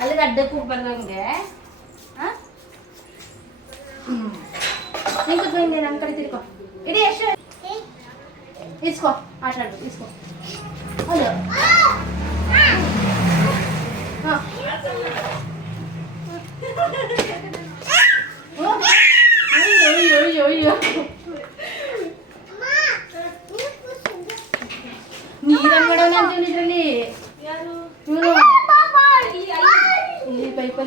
ಅಲ್ಲಿಗೆ ಅಡ್ಡಕ್ಕೆ ಹೋಗಿ ಬರ್ದಂಗೆ ಹಾಂ ನೀನು ಕುತ್ಕೊ ಹಿಂಗೆ ನನ್ನ ಕಡೆ ತಿರ್ಕೊ ಇಡೀ ಎಷ್ಟು ಇಸ್ಕೊ ಆಟ ಆಡು ಇಸ್ಕೊ ಹೌದು ಹಾಂ ಅಯ್ಯೋ ಅಯ್ಯೋ ಅಯ್ಯೋ ಅಯ್ಯೋ ನೀರಂಗಡನ ಅಂತ ಹೇಳಿದ್ರಲ್ಲಿ ಇವನು ಇಲ್ಲಿ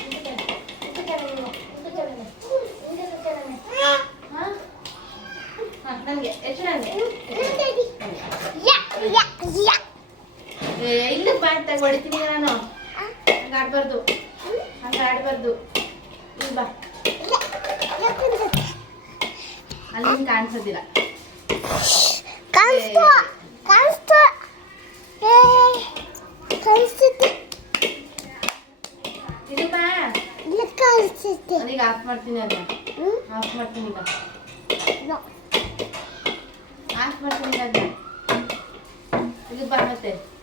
ನನಗೆ ಎಷ್ಟು ನನಗೆ ಏ ಇಲ್ಲಕ್ಕೆ ಬಾ ಅಂತ ಹೊಡಿತೀನಿ ನಾನು. ಹಂಗೆ ಆಡ್ಬಾರ್ದು. ಹಂಗೆ ಆಡ್ಬಾರ್ದು. ಇಲ್ಲಿ ಬಾ. ಅಲ್ಲಿ ಕಾಣಿಸೋದಿಲ್ಲ. ಕಾಣಿಸ್ತ ಕಾಣಿಸ್ತ ಕಾಣಿಸ್ತೈತೆ ಇದು ಬಾ. ಇಲ್ಲ ಕಾಣಿಸ್ತೈತೆ ಅದೀಗ ಆಫ್ ಮಾಡ್ತೀನಿ ಅದನ್ನ ಆಫ್ ಮಾಡ್ತೀನಿ ಈಗ parte.